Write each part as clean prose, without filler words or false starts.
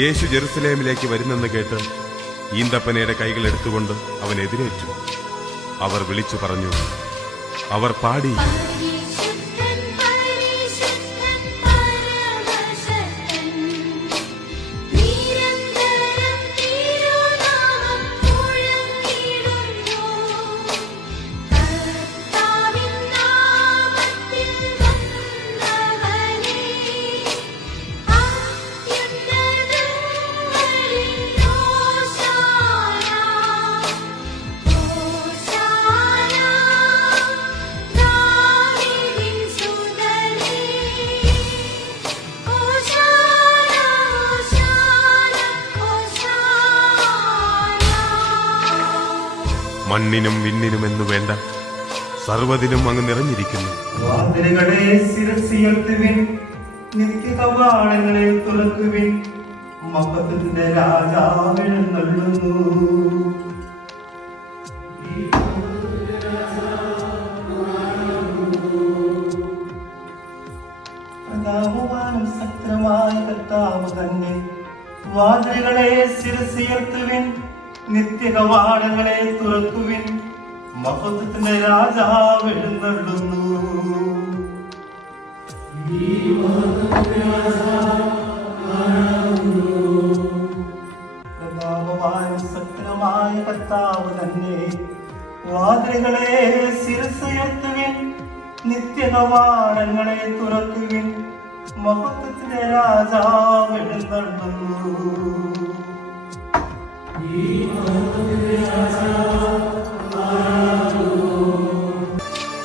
യേശു ജെറുസലേമിലേക്ക് വരുന്നെന്ന് കേട്ട് ഈന്തപ്പനയുടെ കൈകൾ എടുത്തുകൊണ്ട് അവൻ എതിരേറ്റു. അവർ വിളിച്ചു പറഞ്ഞു, അവർ പാടി, മണ്ണിനും വിണ്ണിനും എന്നു വേണ്ട സർവ്വതിനും അങ്ങ് നിറഞ്ഞിരിക്കുന്നു. വാതിലുകളെ ശിരസ്സുയർത്തുവിൻ, നിത്യകവാടങ്ങളെ തുറക്കുവിൻ, മഹത്വത്തിന്റെ രാജാവ് എഴുന്നള്ളുന്നു. പ്രതാപവാനും ശക്തമായ കർത്താവ് തന്നെ. വാതിലുകളെ ശിരസ്സുയർത്തുവിൻ, നിത്യകവാടങ്ങളെ തുറക്കുവിൻ, മഹത്വത്തിന്റെ രാജാവ് എഴുന്നള്ളുന്നു. പ്രതാപവാനും ശക്തമായ കർത്താവ് തന്നെ. വാതിലുകളെ ശിരസ്സുയർത്തുവിൻ, നിത്യകവാടങ്ങളെ തുറക്കുവിൻ, മഹത്വത്തിന്റെ രാജാവ് എഴുന്നള്ളുന്നു.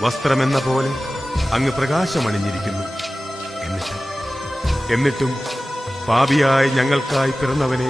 വസ്ത്രമെന്ന പോലെ അങ്ങ് പ്രകാശമണിഞ്ഞിരിക്കുന്നു. എന്നിട്ടും പാപിയായി ഞങ്ങൾക്കായി പിറന്നവനെ